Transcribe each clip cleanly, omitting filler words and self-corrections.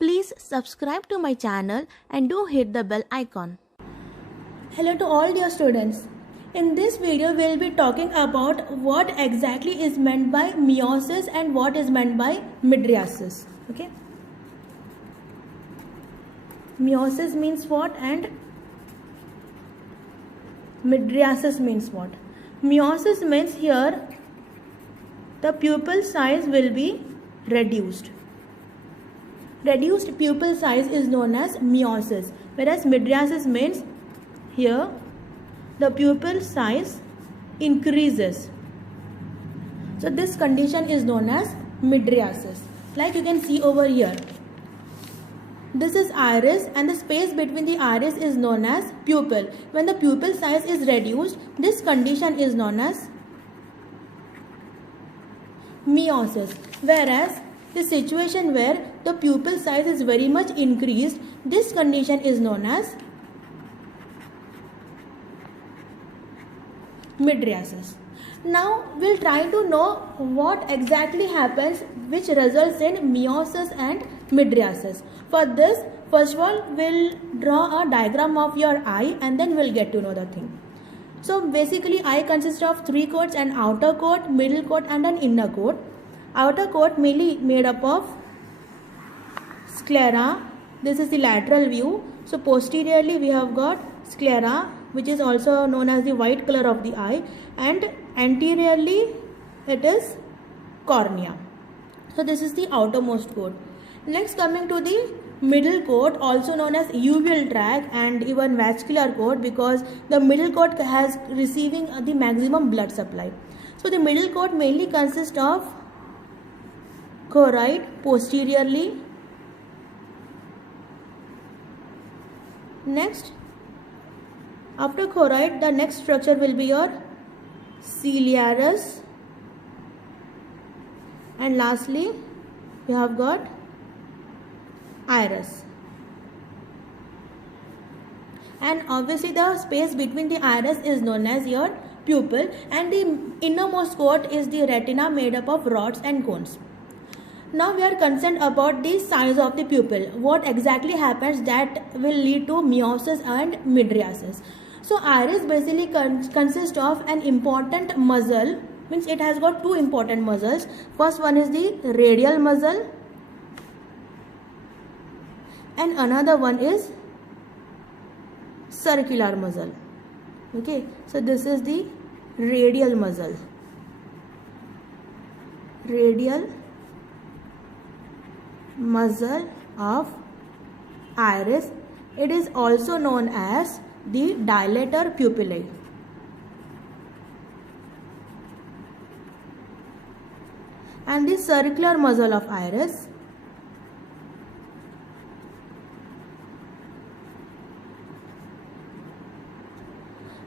Please subscribe to my channel and do hit the bell icon. Hello to all dear students. In this video we will be talking about what exactly is meant by meiosis and what is meant by mydriasis. Okay. Meiosis means what and mydriasis means what? Meiosis means here the pupil size will be reduced. Reduced pupil size is known as meiosis, whereas mydriasis means here the pupil size increases. So this condition is known as mydriasis. Like you can see over here, this is iris and the space between the iris is known as pupil. When the pupil size is reduced, this condition is known as meiosis. Whereas the situation where the pupil size is very much increased, this condition is known as mydriasis. Now we'll try to know what exactly happens which results in meiosis and mydriasis. For this, first of all, we'll draw a diagram of your eye and then we'll get to know the thing. So basically eye consists of three coats: an outer coat, middle coat and an inner coat. Outer coat mainly made up of sclera. This is the lateral view. So posteriorly we have got sclera, which is also known as the white color of the eye, and anteriorly it is cornea. So this is the outermost coat. Next, coming to the middle coat, also known as uveal tract and even vascular coat, because the middle coat has receiving the maximum blood supply. So the middle coat mainly consists of choroid posteriorly. Next, after choroid, the next structure will be your ciliarus, and lastly you have got iris. And obviously the space between the iris is known as your pupil, and the innermost coat is the retina made up of rods and cones. Now we are concerned about the size of the pupil. What exactly happens that will lead to meiosis and mydriasis. So iris basically consists of an important muscle, means it has got two important muscles. First one is the radial muscle and another one is circular muscle. Okay, so this is the radial muscle. Radial muscle of iris. It is also known as the dilator pupillae. And the circular muscle of iris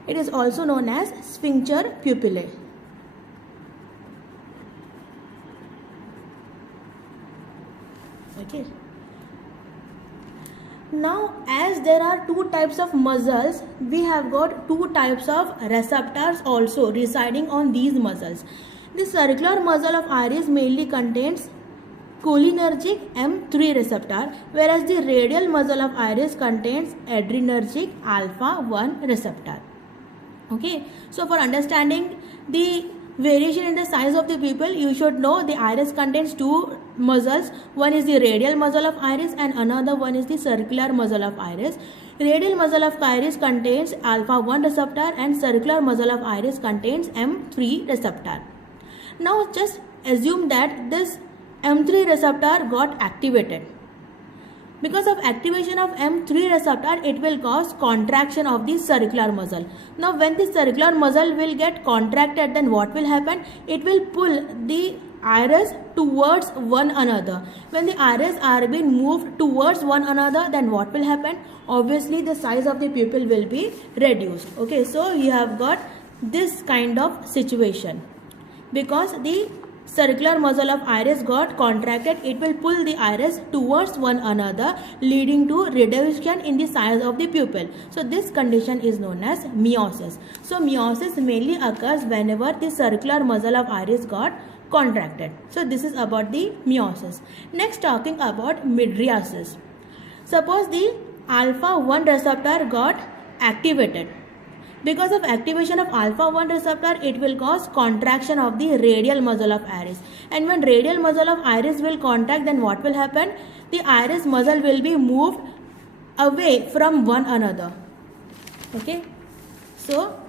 it is also known as sphincter pupillae. Okay. Now, as there are two types of muscles, we have got two types of receptors also residing on these muscles. The circular muscle of iris mainly contains cholinergic M3 receptor, whereas the radial muscle of iris contains adrenergic alpha 1 receptor. Okay, so for understanding the variation in the size of the pupil, you should know the iris contains two muscles. One is the radial muscle of iris and another one is the circular muscle of iris. Radial muscle of iris contains alpha 1 receptor and circular muscle of iris contains M3 receptor. Now just assume that this M3 receptor got activated. Because of activation of M3 receptor, it will cause contraction of the circular muscle. Now when the circular muscle will get contracted, then what will happen? It will pull the iris towards one another. When the iris are being moved towards one another, then what will happen? Obviously the size of the pupil will be reduced. Okay, so you have got this kind of situation. Because the circular muscle of iris got contracted, it will pull the iris towards one another, leading to reduction in the size of the pupil. So this condition is known as meiosis. So meiosis mainly occurs whenever the circular muscle of iris got contracted. So this is about the meiosis. Next, talking about mydriasis. Suppose the alpha 1 receptor got activated. Because of activation of alpha 1 receptor, it will cause contraction of the radial muscle of iris. And when radial muscle of iris will contract, then what will happen? The iris muscle will be moved away from one another. Okay. So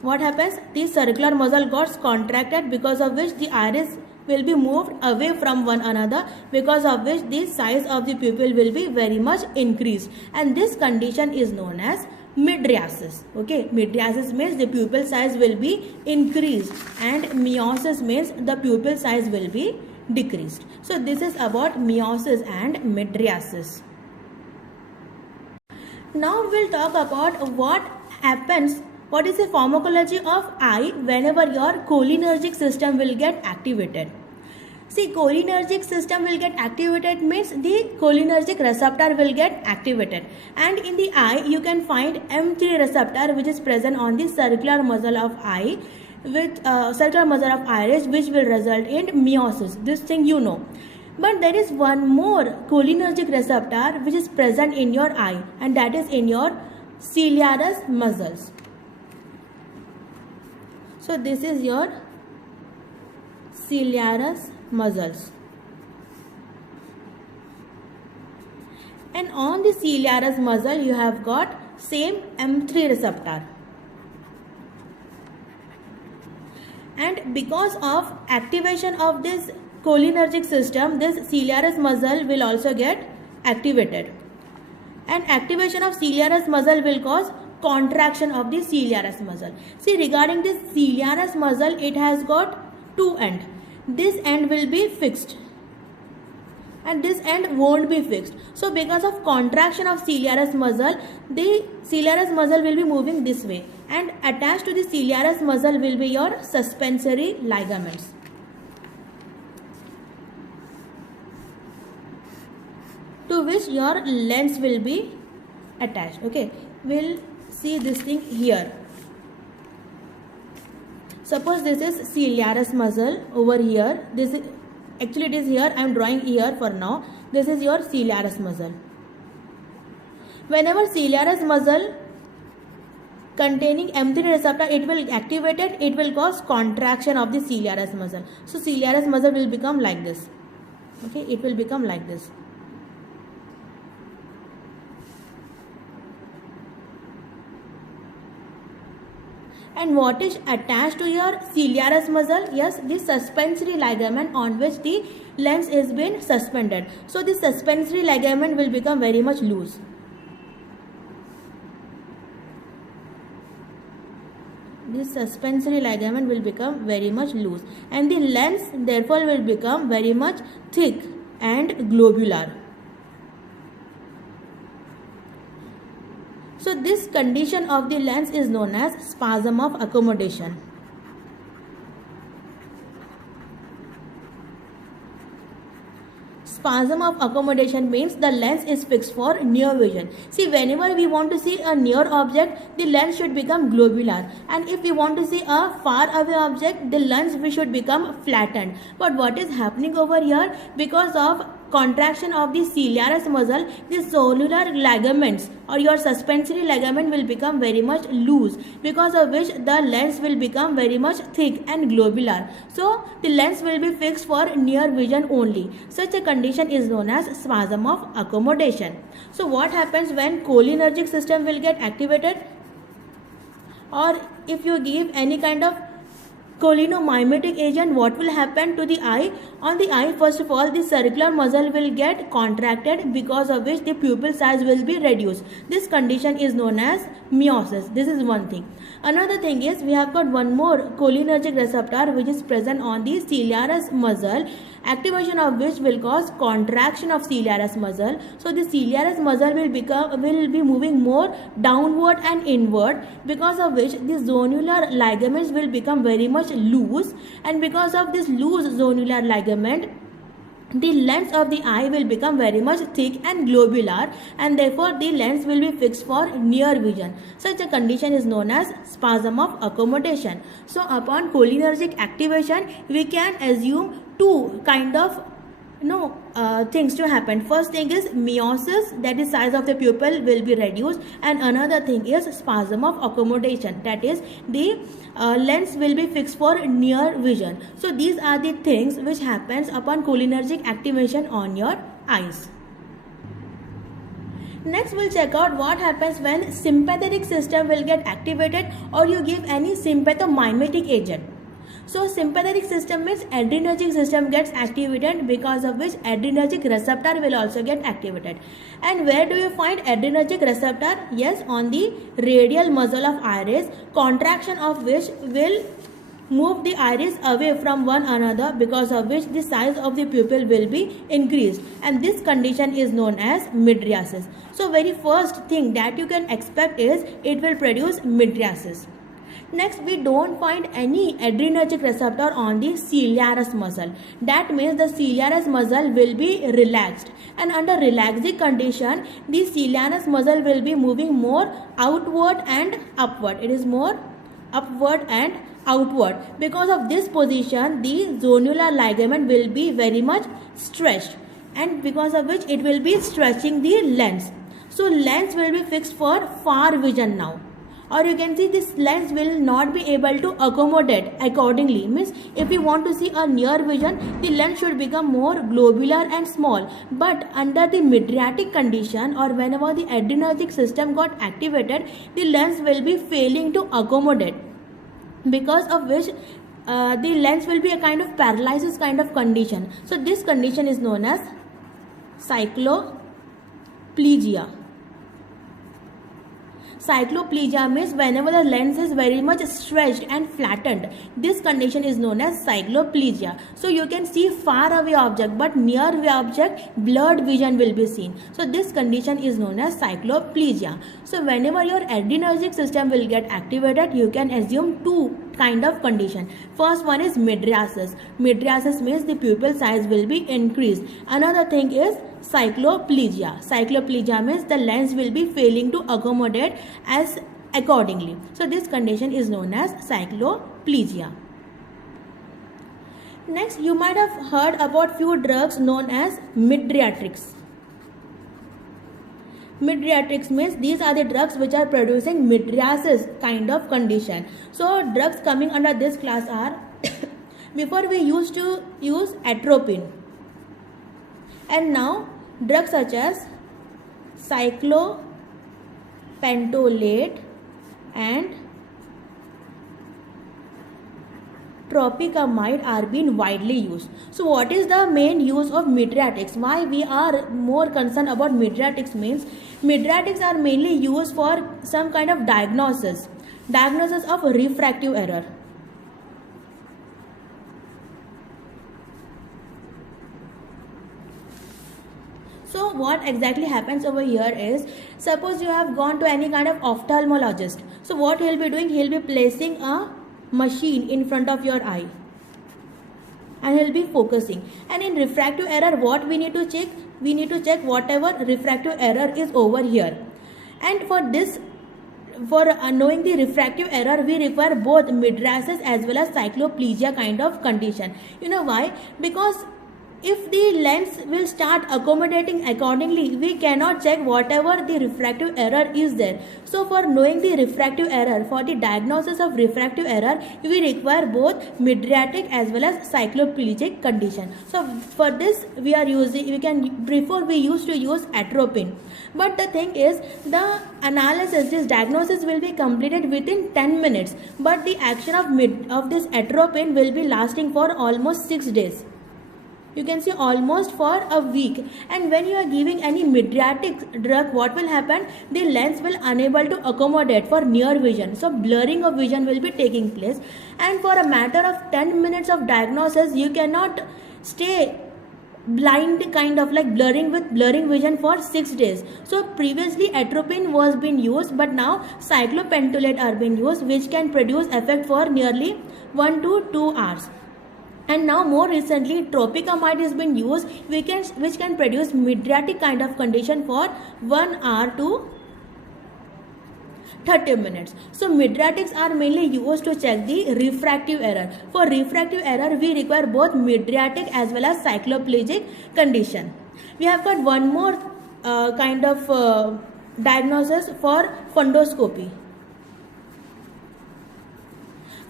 what happens? The circular muscle got contracted, because of which the iris will be moved away from one another, because of which the size of the pupil will be very much increased. And this condition is known as mydriasis. Okay, mydriasis means the pupil size will be increased, and meiosis means the pupil size will be decreased. So this is about meiosis and mydriasis. Now we'll talk about what happens, what is the pharmacology of eye whenever your cholinergic system will get activated. See, cholinergic system will get activated means the cholinergic receptor will get activated, and in the eye you can find M3 receptor, which is present on the circular muscle of eye, with circular muscle of iris, which will result in meiosis. This thing you know. But there is one more cholinergic receptor which is present in your eye, and that is in your ciliarus muscles. So this is your ciliarus muscles, and on the ciliarus muscle you have got same M3 receptor, and because of activation of this cholinergic system, this ciliarus muscle will also get activated, and activation of ciliarus muscle will cause contraction of the ciliarus muscle. See, regarding this ciliarus muscle, it has got two ends. This end will be fixed and this end won't be fixed. So because of contraction of ciliarus muscle, the ciliarus muscle will be moving this way, and attached to the ciliarus muscle will be your suspensory ligaments. To which your lens will be attached. Okay, we'll see this thing here. Suppose this is ciliarus muscle over here. This is, actually it is here. I am drawing here for now. This is your ciliarus muscle. Whenever ciliarus muscle containing M3 receptor, it will activate it. It will cause contraction of the ciliarus muscle. So ciliarus muscle will become like this. Okay, it will become like this. And what is attached to your ciliarus muscle? Yes, the suspensory ligament on which the lens is being suspended. So the suspensory ligament will become very much loose. This suspensory ligament will become very much loose, and the lens therefore will become very much thick and globular. So this condition of the lens is known as spasm of accommodation. Spasm of accommodation means the lens is fixed for near vision. See, whenever we want to see a near object, the lens should become globular, and if we want to see a far away object, the lens should become flattened. But what is happening over here? Because of contraction of the ciliarus muscle, the cellular ligaments or your suspensory ligament will become very much loose, because of which the lens will become very much thick and globular. So the lens will be fixed for near vision only. Such a condition is known as spasm of accommodation. So what happens when cholinergic system will get activated, or if you give any kind of cholinomimetic agent, what will happen to the eye? On the eye, first of all, the circular muscle will get contracted, because of which the pupil size will be reduced. This condition is known as meiosis. This is one thing. Another thing is, we have got one more cholinergic receptor which is present on the ciliarus muscle, activation of which will cause contraction of ciliarus muscle. So the ciliarus muscle will be moving more downward and inward, because of which the zonular ligaments will become very much loose, and because of this loose zonular ligament, the lens of the eye will become very much thick and globular, and therefore the lens will be fixed for near vision. Such a condition is known as spasm of accommodation. So upon cholinergic activation, we can assume two kind of things to happen. First thing is meiosis, that is size of the pupil will be reduced, and another thing is spasm of accommodation, that is the lens will be fixed for near vision. So these are the things which happens upon cholinergic activation on your eyes. Next we'll check out what happens when sympathetic system will get activated or you give any sympathomimetic agent. So sympathetic system means adrenergic system gets activated, because of which adrenergic receptor will also get activated. And where do you find adrenergic receptor? Yes, on the radial muscle of iris, contraction of which will move the iris away from one another, because of which the size of the pupil will be increased, and this condition is known as mydriasis. So very first thing that you can expect is it will produce mydriasis. Next, we don't find any adrenergic receptor on the ciliaris muscle. That means the ciliaris muscle will be relaxed, and under relaxic condition, the ciliaris muscle will be moving more outward and upward. It is more upward and outward. Because of this position, the zonular ligament will be very much stretched, and because of which it will be stretching the lens. So lens will be fixed for far vision now. Or you can see this lens will not be able to accommodate accordingly. Means if you want to see a near vision, the lens should become more globular and small. But under the mydriatic condition, or whenever the adrenergic system got activated, the lens will be failing to accommodate, because of which the lens will be a kind of paralysis kind of condition. So this condition is known as cycloplegia. Cycloplegia means whenever the lens is very much stretched and flattened, this condition is known as cycloplegia. So you can see far away object, but near away object blurred vision will be seen. So this condition is known as cycloplegia. So whenever your adrenergic system will get activated, you can assume two kind of condition. First one is mydriasis. Mydriasis means the pupil size will be increased. Another thing is cycloplegia. Cycloplegia means the lens will be failing to accommodate as accordingly. So this condition is known as cycloplegia. Next, you might have heard about few drugs known as mydriatrics. Mydriatrics means these are the drugs which are producing mydriasis kind of condition. So drugs coming under this class are before we used to use atropine, and now drugs such as cyclopentolate and tropicamide are being widely used. So what is the main use of mydriatics? Why we are more concerned about mydriatics means mydriatics are mainly used for some kind of diagnosis of refractive error. So what exactly happens over here is, suppose you have gone to any kind of ophthalmologist. So what he will be doing, he will be placing a machine in front of your eye and he will be focusing. And in refractive error, what we need to check? We need to check whatever refractive error is over here. And for this, for knowing the refractive error, we require both mydriasis as well as cycloplegia kind of condition. You know why? Because if the lens will start accommodating accordingly, we cannot check whatever the refractive error is there. So for knowing the refractive error, for the diagnosis of refractive error, we require both mydriatic as well as cycloplegic condition. So for this we are using, before we used to use atropine. But the thing is, the analysis, this diagnosis will be completed within 10 minutes. But the action of this atropine will be lasting for almost 6 days. You can see almost for a week. And when you are giving any mydriatic drug, what will happen? The lens will unable to accommodate for near vision. So blurring of vision will be taking place. And for a matter of 10 minutes of diagnosis, you cannot stay blind, kind of like blurring vision for 6 days. So previously atropine was being used, but now cyclopentolate are being used, which can produce effect for nearly 1 to 2 hours. And now more recently tropicamide has been used which can produce mydriatic kind of condition for 1 hour to 30 minutes. So mydriatics are mainly used to check the refractive error. For refractive error we require both mydriatic as well as cycloplegic condition. We have got one more kind of diagnosis for fundoscopy.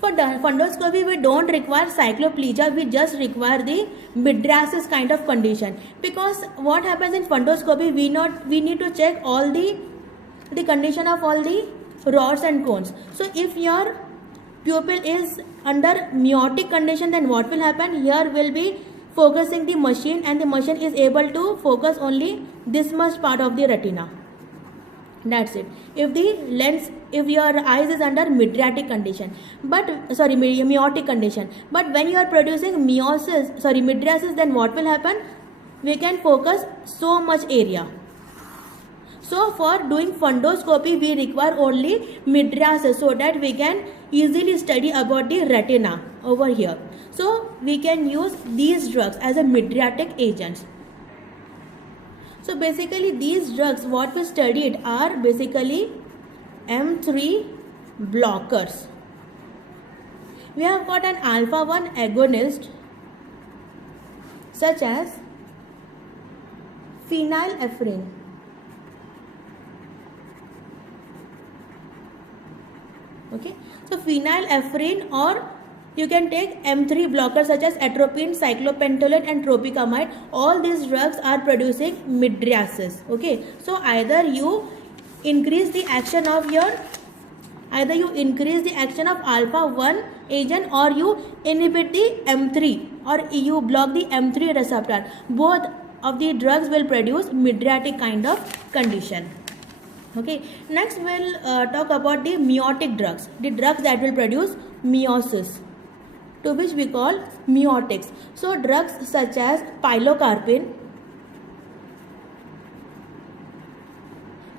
For fundoscopy, we don't require cycloplegia, we just require the mydriasis kind of condition. Because what happens in fundoscopy, we need to check all the condition of all the rods and cones. So if your pupil is under meiotic condition, then what will happen? Here will be focusing the machine, and the machine is able to focus only this much part of the retina. That's it. If your eyes is under mydriatic condition, meiotic condition, but when you are producing mydriasis, then what will happen? We can focus so much area. So for doing fundoscopy, we require only mydriasis so that we can easily study about the retina over here. So we can use these drugs as a mydriatic agents. So basically these drugs what we studied are basically M3 blockers. We have got an alpha 1 agonist such as phenylephrine. Okay, so phenylephrine, or you can take M3 blockers such as atropine, cyclopentolate and tropicamide. All these drugs are producing mydriasis. Okay, so either you increase the action of alpha 1 agent, or you inhibit the M3, or you block the M3 receptor. Both of the drugs will produce mydriatic kind of condition. Okay, next we'll talk about the meiotic drugs, the drugs that will produce meiosis, to which we call meiotics. So drugs such as pilocarpine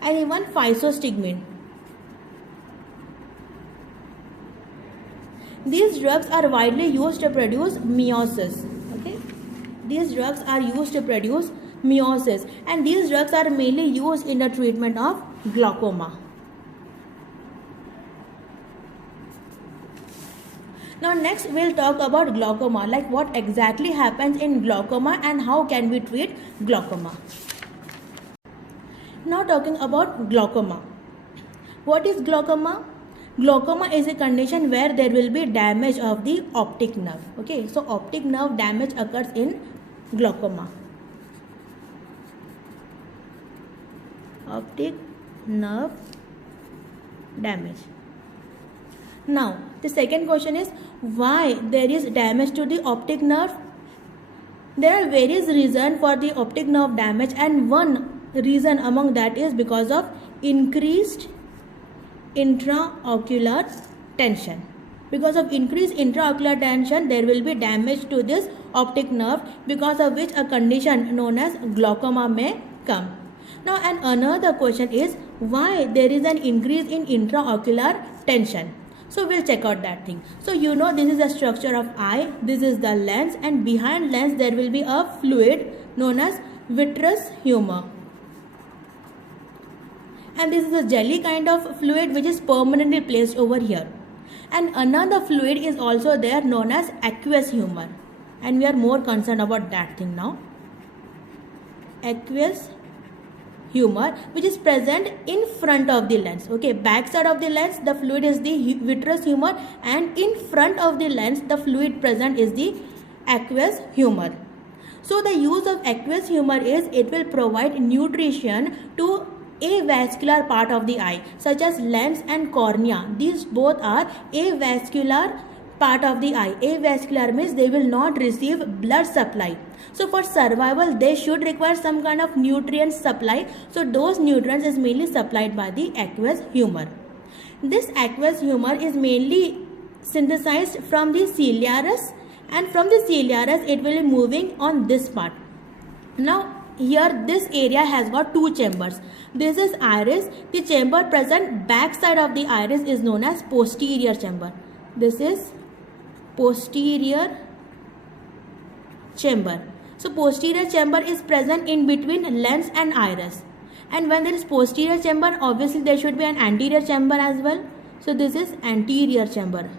and even physostigmine. These drugs are widely used to produce meiosis. Okay, these drugs are used to produce meiosis, and these drugs are mainly used in the treatment of glaucoma. Now next we'll talk about glaucoma, like what exactly happens in glaucoma and how can we treat glaucoma. Now talking about glaucoma. What is glaucoma? Glaucoma is a condition where there will be damage of the optic nerve. Okay, so optic nerve damage occurs in glaucoma. Optic nerve damage. Now the second question is why there is damage to the optic nerve. There are various reasons for the optic nerve damage, and one reason among that is because of increased intraocular tension. Because of increased intraocular tension, there will be damage to this optic nerve, because of which a condition known as glaucoma may come. Now, and another question is why there is an increase in intraocular tension. So we'll check out that thing. So you know this is the structure of eye, this is the lens, and behind lens there will be a fluid known as vitreous humor. And this is a jelly kind of fluid which is permanently placed over here. And another fluid is also there known as aqueous humor. And we are more concerned about that thing now. Aqueous humor, which is present in front of the lens. Okay, back side of the lens the fluid is the vitreous humor, and in front of the lens the fluid present is the aqueous humor. So the use of aqueous humor is it will provide nutrition to avascular part of the eye such as lens and cornea. These both are avascular part of the eye. Avascular means they will not receive blood supply. So for survival they should require some kind of nutrient supply. So those nutrients is mainly supplied by the aqueous humor. This aqueous humor is mainly synthesized from the ciliarus, and from the ciliarus it will be moving on this part. Now here this area has got two chambers. This is iris. The chamber present back side of the iris is known as posterior chamber. This is posterior chamber. So posterior chamber is present in between lens and iris. And when there is posterior chamber, obviously there should be an anterior chamber as well. So this is anterior chamber.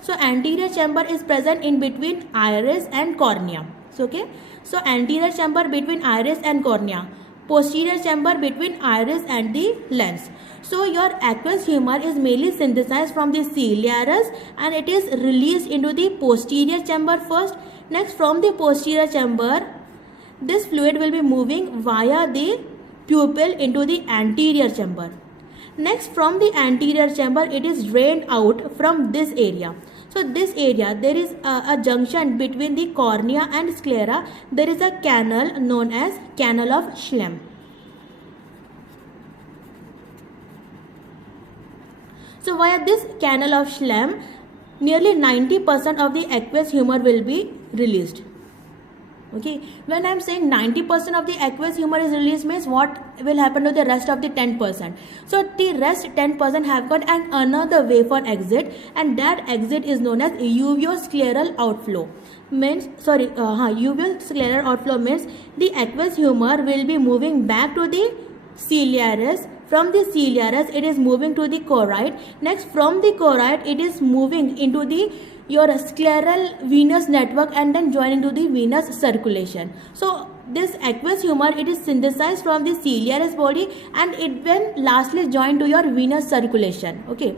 So anterior chamber is present in between iris and cornea. So okay. So anterior chamber between iris and cornea. Posterior chamber between iris and the lens. So your aqueous humor is mainly synthesized from the ciliarus and it is released into the posterior chamber first. Next, from the posterior chamber, this fluid will be moving via the pupil into the anterior chamber. Next, from the anterior chamber, it is drained out from this area. So this area, there is a junction between the cornea and sclera. There is a canal known as canal of Schlemm. So via this canal of Schlemm, nearly 90% of the aqueous humor will be released. Okay, when I am saying 90% of the aqueous humor is released means what will happen to the rest of the 10%. So the rest 10% have got another way for exit, and that exit is known as uveoscleral outflow. Uveoscleral outflow means the aqueous humor will be moving back to the ciliarus. From the ciliarus, it is moving to the choroid. Next, from the choroid, it is moving into the your scleral venous network and then joining to the venous circulation. So this aqueous humor, it is synthesized from the ciliarus body and it will lastly join to your venous circulation. Okay.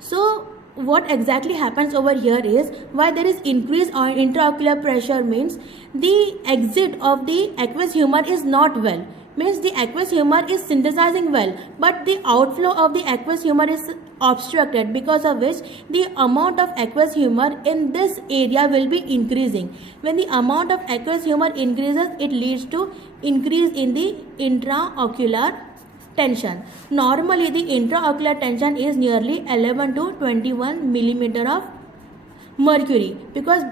So what exactly happens over here is, why there is increase on intraocular pressure means the exit of the aqueous humor is not well. Means the aqueous humor is synthesizing well, but the outflow of the aqueous humor is obstructed, because of which the amount of aqueous humor in this area will be increasing. When the amount of aqueous humor increases, it leads to increase in the intraocular tension. Normally the intraocular tension is nearly 11 to 21 millimeter of mercury, because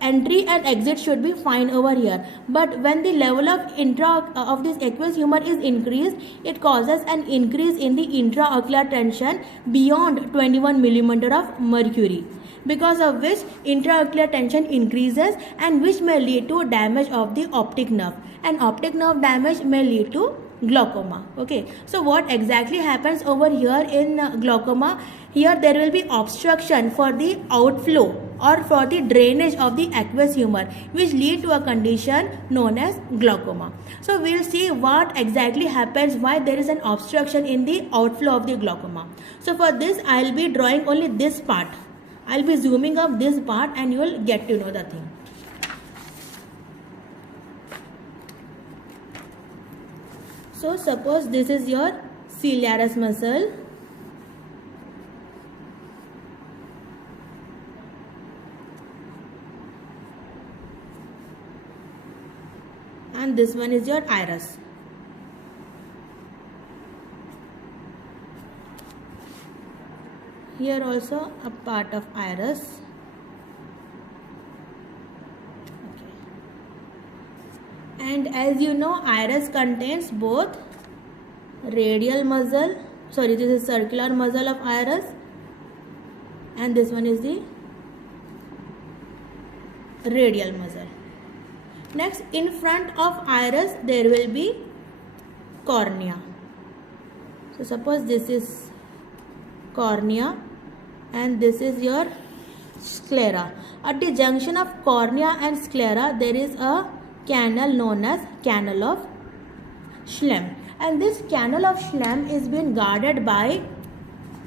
entry and exit should be fine over here. But when the level of this aqueous humor is increased, it causes an increase in the intraocular tension beyond 21 millimeter of mercury, because of which intraocular tension increases and which may lead to damage of the optic nerve, and optic nerve damage may lead to glaucoma. Okay, so what exactly happens over here in glaucoma? Here there will be obstruction for the outflow or for the drainage of the aqueous humor, which lead to a condition known as glaucoma. So we will see what exactly happens, why there is an obstruction in the outflow of the glaucoma. So for this I will be drawing only this part. I will be zooming up this part and you will get to know the thing. So suppose this is your ciliarus muscle. And this one is your iris. Here also a part of iris. Okay. And as you know, iris contains both radial muscle, this is circular muscle of iris, and this one is the radial muscle. Next, in front of iris there will be cornea. So suppose this is cornea and this is your sclera. At the junction of cornea and sclera there is a canal known as canal of Schlemm, and this canal of Schlemm is being guarded by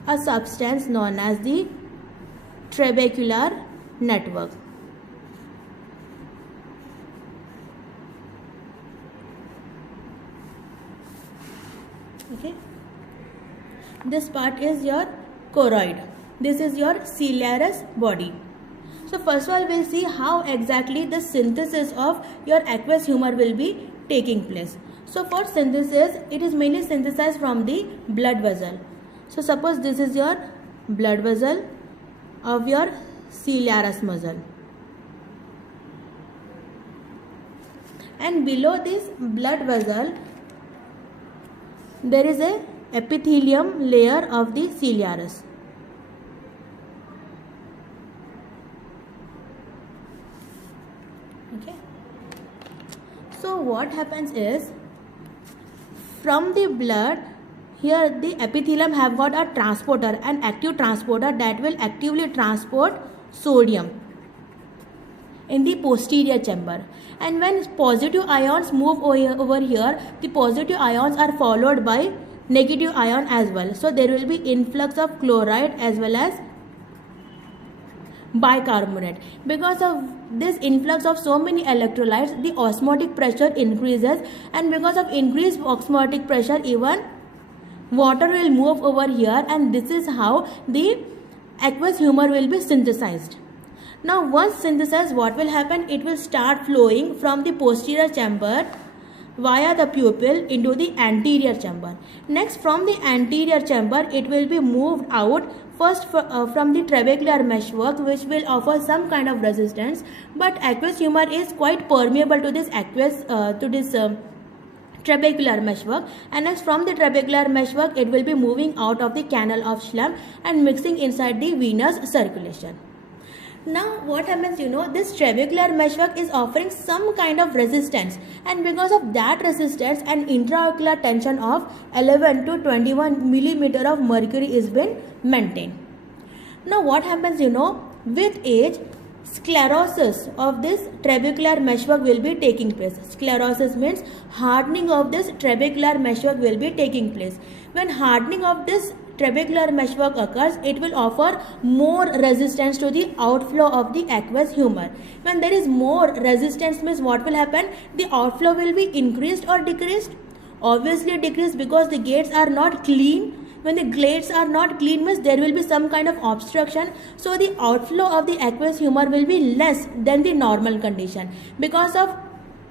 a substance known as the trabecular network. Okay, this part is your choroid. This is your ciliarus body. So first of all, we'll see how exactly the synthesis of your aqueous humor will be taking place. So for synthesis, it is mainly synthesized from the blood vessel. So suppose this is your blood vessel of your ciliarus muscle, and below this blood vessel there is a epithelium layer of the ciliarus. So what happens is, from the blood, here the epithelium have got a transporter, an active transporter that will actively transport sodium in the posterior chamber. And when positive ions move over here, the positive ions are followed by negative ion as well. So there will be influx of chloride as well as bicarbonate. Because of this influx of so many electrolytes, the osmotic pressure increases, and because of increased osmotic pressure, even water will move over here, and this is how the aqueous humor will be synthesized. Now once synthesized, what will happen? It will start flowing from the posterior chamber via the pupil into the anterior chamber. Next, from the anterior chamber, it will be moved out first from the trabecular meshwork, which will offer some kind of resistance, but aqueous humor is quite permeable to this trabecular meshwork. And next, from the trabecular meshwork, it will be moving out of the canal of Schlemm and mixing inside the venous circulation. Now what happens, this trabecular meshwork is offering some kind of resistance, and because of that resistance, an intraocular tension of 11 to 21 millimeter of mercury is been maintained. Now what happens, with age, sclerosis of this trabecular meshwork will be taking place. Sclerosis means hardening of this trabecular meshwork will be taking place. When hardening of this trabecular meshwork occurs, it will offer more resistance to the outflow of the aqueous humor. When there is more resistance, means what will happen? The outflow will be increased or decreased? Obviously decreased, because the gates are not clean. When the gates are not clean, means there will be some kind of obstruction. So the outflow of the aqueous humor will be less than the normal condition. Because of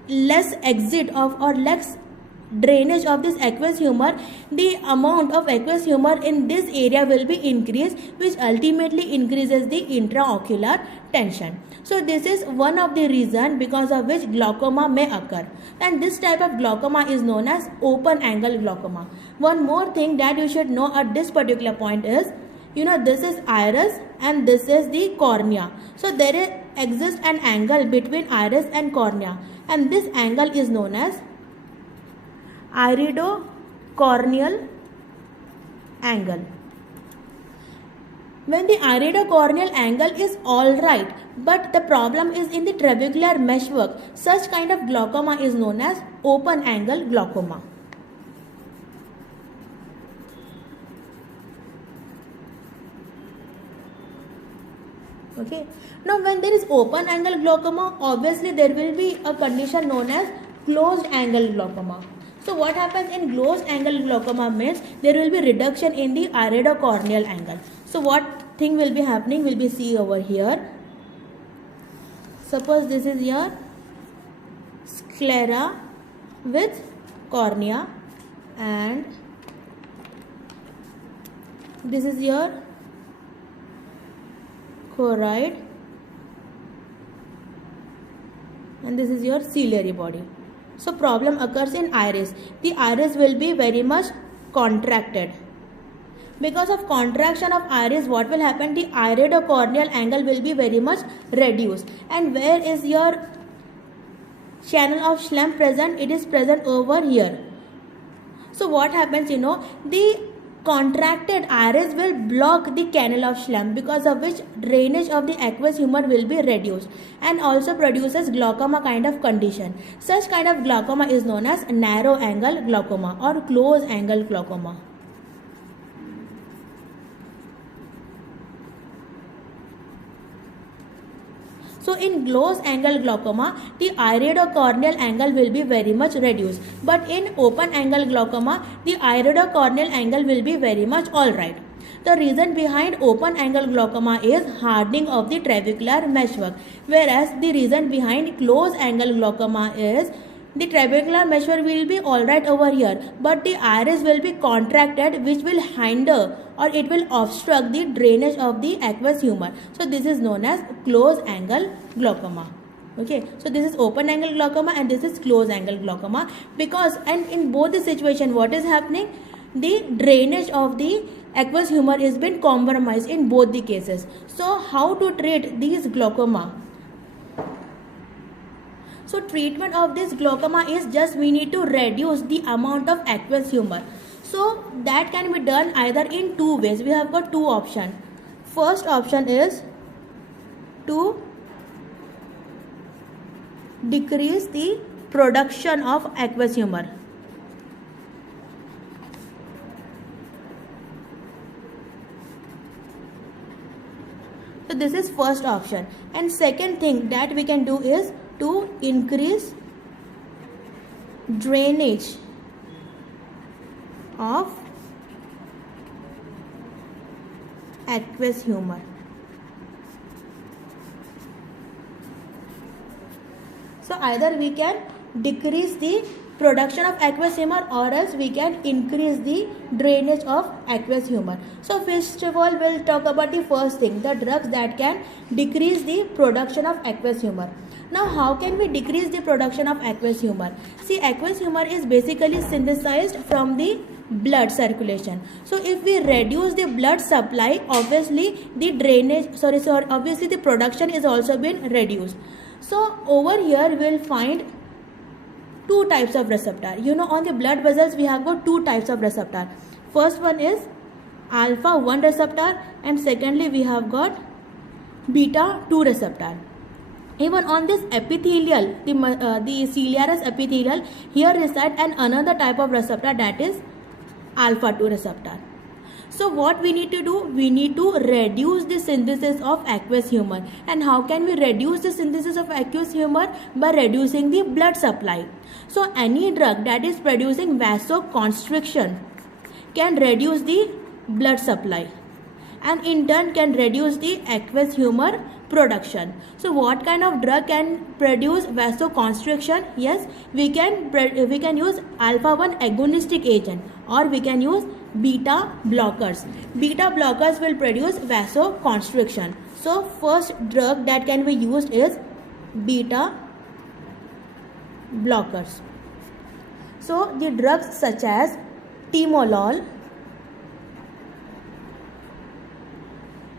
less exit of or less drainage of this aqueous humor, the amount of aqueous humor in this area will be increased, which ultimately increases the intraocular tension. So this is one of the reasons because of which glaucoma may occur, and this type of glaucoma is known as open angle glaucoma. One more thing that you should know at this particular point is, this is iris and this is the cornea. So there exists an angle between iris and cornea, and this angle is known as iridocorneal angle. When the iridocorneal angle is alright, but the problem is in the trabecular meshwork, such kind of glaucoma is known as open angle glaucoma. Okay. Now when there is open angle glaucoma, obviously there will be a condition known as closed angle glaucoma. So what happens in closed angle glaucoma means there will be reduction in the iridocorneal angle. So what thing will be happening will be see over here. Suppose this is your sclera with cornea, and this is your choroid, and this is your ciliary body. So problem occurs in iris. The iris will be very much contracted. Because of contraction of iris, what will happen? The iridocorneal angle will be very much reduced. And where is your channel of Schlemm present? It is present over here. So what happens, the contracted iris will block the canal of Schlemm, because of which drainage of the aqueous humor will be reduced and also produces glaucoma kind of condition. Such kind of glaucoma is known as narrow angle glaucoma or close angle glaucoma. So in close angle glaucoma, the iridocorneal angle will be very much reduced. But in open angle glaucoma, the iridocorneal angle will be very much alright. The reason behind open angle glaucoma is hardening of the trabecular meshwork, whereas the reason behind close angle glaucoma is the trabecular meshwork will be alright over here, but the iris will be contracted, which will hinder or it will obstruct the drainage of the aqueous humor. So this is known as close angle glaucoma. Okay, so this is open angle glaucoma and this is close angle glaucoma, because and in both the situation what is happening, the drainage of the aqueous humor is been compromised in both the cases. So how to treat these glaucoma? So treatment of this glaucoma is just we need to reduce the amount of aqueous humor. So that can be done either in two ways. We have got two options. First option is to decrease the production of aqueous humor. So this is first option. And second thing that we can do is to increase drainage of aqueous humor. So either we can decrease the production of aqueous humor or else we can increase the drainage of aqueous humor. So first of all we'll talk about the first thing, the drugs that can decrease the production of aqueous humor. Now how can we decrease the production of aqueous humor? See, aqueous humor is basically synthesized from the blood circulation. So if we reduce the blood supply, obviously the obviously the production is also been reduced. So over here we'll find two types of receptor. On the blood vessels we have got two types of receptor. First one is alpha 1 receptor and secondly we have got beta 2 receptor. Even on this epithelial, the ciliarous epithelial, here reside another type of receptor, that is alpha 2 receptor. So what we need to do? We need to reduce the synthesis of aqueous humor. And how can we reduce the synthesis of aqueous humor? By reducing the blood supply. So any drug that is producing vasoconstriction can reduce the blood supply and in turn can reduce the aqueous humor production. So what kind of drug can produce vasoconstriction? Yes, we can use alpha 1 agonistic agent or we can use beta blockers. Beta blockers will produce vasoconstriction. So first drug that can be used is beta blockers. So the drugs such as timolol,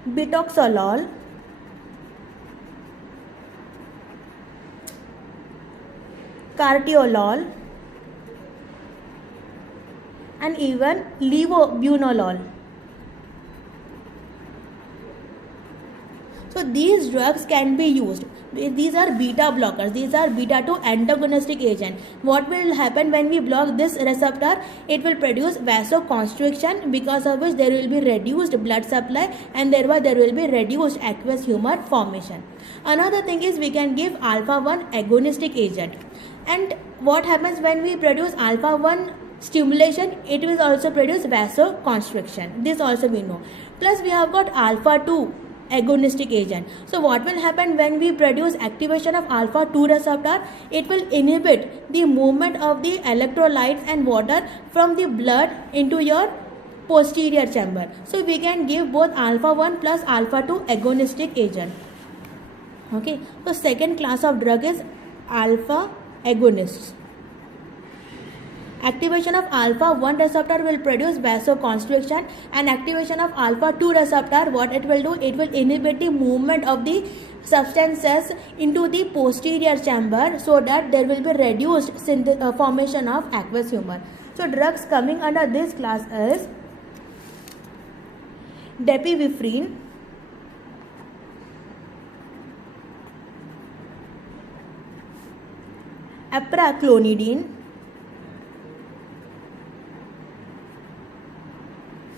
bitoxolol, cartiolol and even levobunolol. So these drugs can be used. These are beta blockers. These are beta 2 antagonistic agent. What will happen when we block this receptor? It will produce vasoconstriction, because of which there will be reduced blood supply and thereby there will be reduced aqueous humor formation. Another thing is we can give alpha 1 agonistic agent. And what happens when we produce alpha 1 stimulation? It will also produce vasoconstriction. This also we know. Plus we have got alpha 2 agonistic agent. So what will happen when we produce activation of alpha 2 receptor? It will inhibit the movement of the electrolytes and water from the blood into your posterior chamber. So we can give both alpha 1 plus alpha 2 agonistic agent. Okay, so second class of drug is alpha agonists. Activation of alpha 1 receptor will produce vasoconstriction, and activation of alpha 2 receptor, what it will do? It will inhibit the movement of the substances into the posterior chamber, so that there will be reduced formation of aqueous humor. So drugs coming under this class is dapivirine, apraclonidine,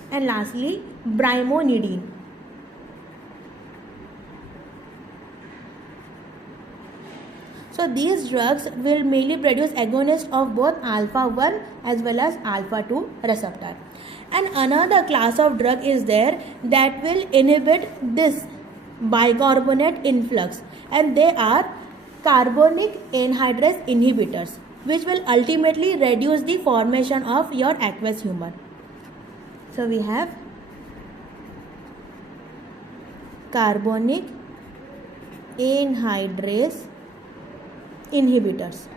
and lastly brimonidine. So these drugs will mainly produce agonists of both alpha 1 as well as alpha 2 receptor. And another class of drug is there that will inhibit this bicarbonate influx, and they are carbonic anhydrase inhibitors, which will ultimately reduce the formation of your aqueous humor. So we have carbonic anhydrase inhibitors.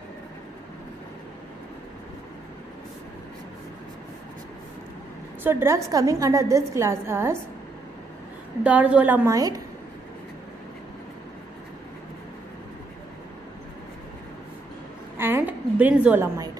So drugs coming under this class are dorzolamide, and brinzolamide.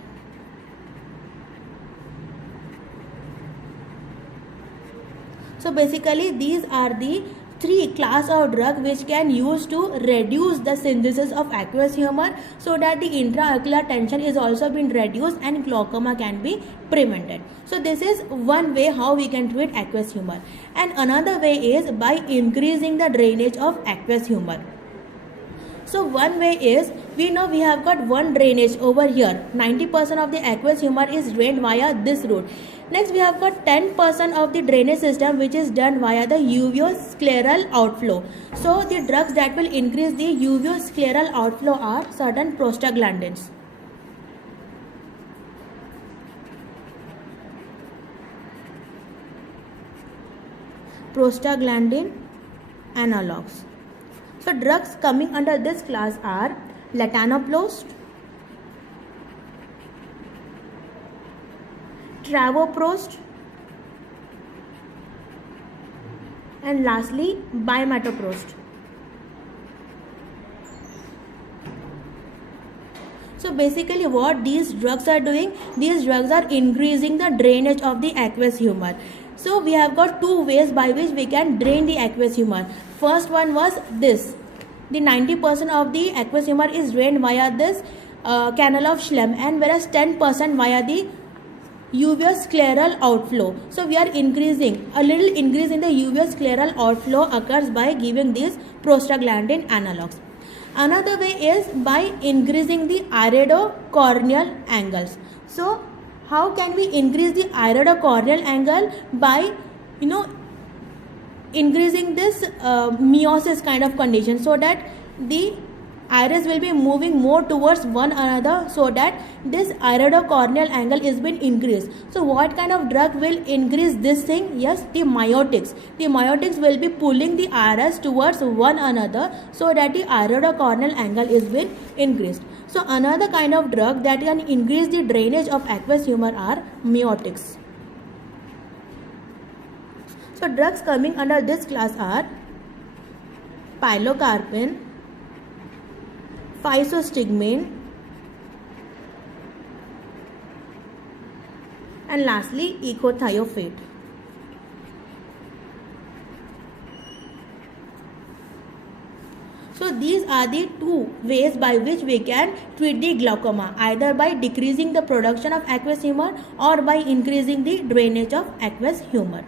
So basically these are the three class of drug which can use to reduce the synthesis of aqueous humor, so that the intraocular tension is also been reduced and glaucoma can be prevented. So this is one way how we can treat aqueous humor, and another way is by increasing the drainage of aqueous humor. So one way is, we know we have got one drainage over here. 90% of the aqueous humor is drained via this route. Next we have got 10% of the drainage system which is done via the uveoscleral outflow. So the drugs that will increase the uveoscleral outflow are certain prostaglandins. Prostaglandin analogs. So drugs coming under this class are latanoprost, travoprost, and lastly bimatoprost. So basically what these drugs are doing, these drugs are increasing the drainage of the aqueous humor. So we have got two ways by which we can drain the aqueous humor. First one was this. The 90% of the aqueous humor is drained via this canal of Schlemm, and whereas 10% via the uveoscleral outflow. So we are increasing, a little increase in the uveoscleral outflow occurs by giving these prostaglandin analogs. Another way is by increasing the iridocorneal angles. So how can we increase the iridocorneal angle? By increasing this meiosis kind of condition, so that the iris will be moving more towards one another, so that this iridocorneal angle is being increased. So what kind of drug will increase this thing? Yes, the miotics. The miotics will be pulling the iris towards one another, so that the iridocorneal angle is being increased. So another kind of drug that can increase the drainage of aqueous humor are miotics. So drugs coming under this class are pilocarpine, physostigmine, and lastly ecothiophyte. So these are the two ways by which we can treat the glaucoma, either by decreasing the production of aqueous humor or by increasing the drainage of aqueous humor.